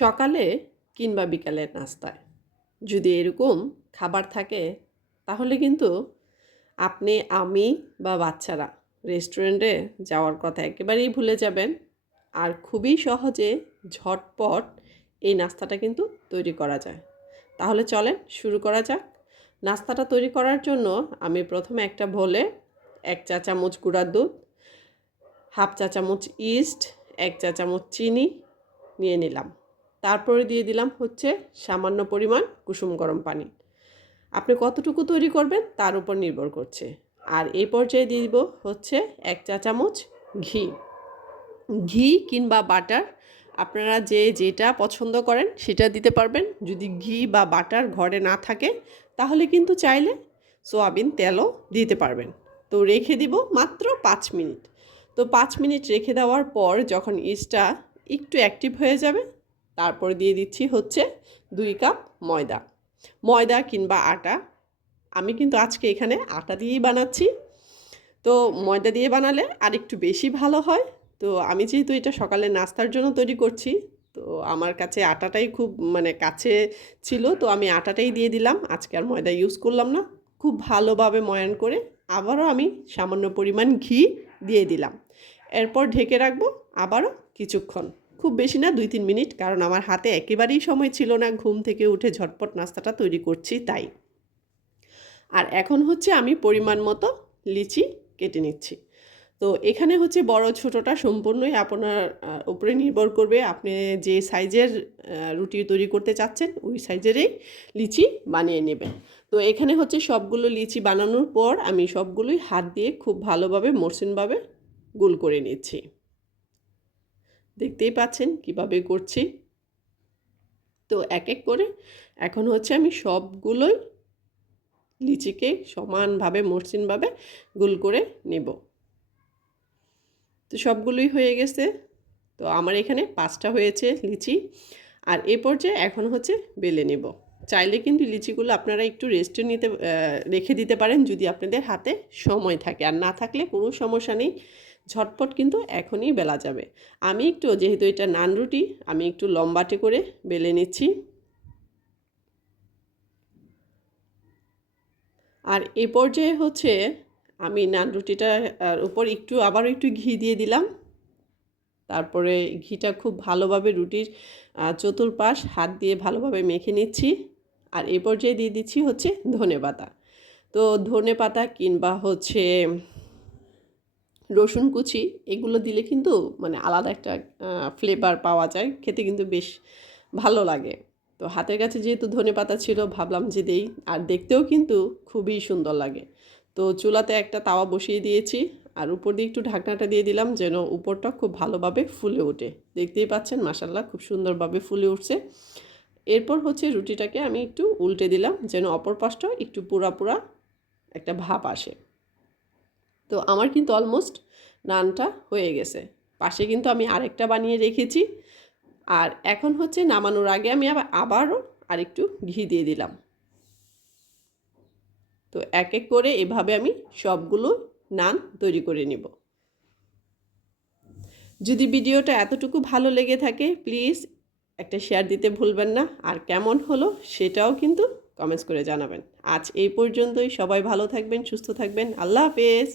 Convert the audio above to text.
সকালে কিংবা বিকালের নাস্তায় যদি এরকম খাবার থাকে তাহলে কিন্তু আপনি, আমি বা বাচ্চারা রেস্টুরেন্টে যাওয়ার কথা একেবারেই ভুলে যাবেন। আর খুবই সহজে ঝটপট এই নাস্তাটা কিন্তু তৈরি করা যায়। তাহলে চলেন শুরু করা যাক। নাস্তাটা তৈরি করার জন্য আমি প্রথমে একটা বলে 1 চা চামচ গুঁড়ার দুধ, হাফ চা চামচ ইস্ট, 1 চা চামচ চিনি নিয়ে নিলাম। তারপরে দিয়ে দিলাম হচ্ছে সামান্য পরিমাণ কুসুম গরম পানি। আপনি কতটুকু তৈরি করবেন তার উপর নির্ভর করছে। আর এই পর্যায়ে দিয়ে দিব হচ্ছে 1 চা চামচ ঘি। ঘি কিংবা বাটার আপনারা যে যেটা পছন্দ করেন সেটা দিতে পারবেন। যদি ঘি বা বাটার ঘরে না থাকে তাহলে কিন্তু চাইলে সয়াবিন তেলও দিতে পারবেন। তো রেখে দিব মাত্র 5 মিনিট। তো 5 মিনিট রেখে দেওয়ার পর যখন ইস্টটা একটু অ্যাক্টিভ হয়ে যাবে তারপর দিয়ে দিচ্ছি হচ্ছে 2 কাপ ময়দা। ময়দা কিংবা আটা, আমি কিন্তু আজকে এখানে আটা দিয়েই বানাচ্ছি। তো ময়দা দিয়ে বানালে আরেকটু বেশি ভালো হয়। তো আমি যেহেতু এটা সকালের নাস্তার জন্য তৈরি করছি, তো আমার কাছে আটাটাই খুব কাছে ছিল, তো আমি আটাটাই দিয়ে দিলাম। আজকে আর ময়দা ইউজ করলাম না। খুব ভালোভাবে ময়ান করে আবারও আমি সামান্য পরিমাণ ঘি দিয়ে দিলাম। এরপর ঢেকে রাখবো আবারও কিছুক্ষণ, খুব বেশি না 2-3 মিনিট, কারণ আমার হাতে একেবারেই সময় ছিল না, ঘুম থেকে উঠে ঝটপট নাস্তাটা তৈরি করছি তাই। আর এখন হচ্ছে আমি পরিমাণ মতো লিচি কেটে নিচ্ছি। তো এখানে হচ্ছে বড় ছোটোটা সম্পূর্ণই আপনার উপরে নির্ভর করবে। আপনি যে সাইজের রুটি তৈরি করতে চাচ্ছেন ওই সাইজেরই লিচি বানিয়ে নেবেন। তো এখানে হচ্ছে সবগুলো লিচি বানানোর পর আমি সবগুলোই হাত দিয়ে খুব ভালোভাবে মসৃণভাবে গোল করে নিচ্ছি। দেখতেই পাচ্ছেন কিভাবে করছি। তো এক এক করে এখন হচ্ছে আমি সবগুলোই লিচিকে সমানভাবে মসৃণভাবে গোল করে নেব। তো সবগুলোই হয়ে গেছে। তো আমার এখানে 5টা হয়েছে লিচি। আর এ পর্যায়ে এখন হচ্ছে বেলে নেব। চাইলে কিন্তু লিচিগুলো আপনারা একটু রেস্টে রেখে দিতে পারেন যদি আপনাদের হাতে সময় থাকে, আর না থাকলে কোনো সমস্যা নেই, ঝটপট কিন্তু এখনই বেলা যাবে। আমি একটু, যেহেতু এটা নান রুটি, আমি একটু লম্বাটে করে বেলে নিচ্ছি। আর এ পর্যায়ে হচ্ছে আমি নান রুটিটার উপর আবারও একটু ঘি দিয়ে দিলাম। তারপরে ঘিটা খুব ভালোভাবে রুটির চতুর্পাশ হাত দিয়ে ভালোভাবে মেখে নিচ্ছি। আর এই পর্যায়ে দিয়ে দিচ্ছি হচ্ছে ধনেপাতা। তো ধনেপাতা কিংবা হচ্ছে রসুন কুচি, এগুলো দিলে কিন্তু আলাদা একটা ফ্লেভার পাওয়া যায়, খেতে কিন্তু বেশ ভালো লাগে। তো হাতের কাছে যেহেতু ধনেপাতা ছিল ভাবলাম যে দেই, আর দেখতেও কিন্তু খুবই সুন্দর লাগে। তো চুলাতে একটা তাওয়া বসিয়ে দিয়েছি, আর উপর দিয়ে একটু ঢাকনাটা দিয়ে দিলাম যেন উপরটা খুব ভালোভাবে ফুলে ওঠে। দেখতেই পাচ্ছেন মাশাআল্লাহ খুব সুন্দরভাবে ফুলে উঠছে। এরপর হচ্ছে রুটিটাকে আমি একটু উল্টে দিলাম যেন অপর পাশটাও একটু পুরা পুরা একটা ভাব আসে। তো আমার কিন্তু অলমোস্ট নানটা হয়ে গেছে। পাশে কিন্তু আমি আরেকটা বানিয়ে রেখেছি। আর এখন হচ্ছে নামানোর আগে আমি আবারও আরেকটু ঘি দিয়ে দিলাম। তো এক এক করে এভাবে আমি সবগুলো নান তৈরি করে নিব। যদি ভিডিওটা এতটুকু ভালো লেগে থাকে প্লিজ একটা শেয়ার দিতে ভুলবেন না। আর কেমন হলো সেটাও কিন্তু কমেন্টস করে জানাবেন। আজ এই পর্যন্তই। সবাই ভালো থাকবেন, সুস্থ থাকবেন। আল্লাহ হাফেজ।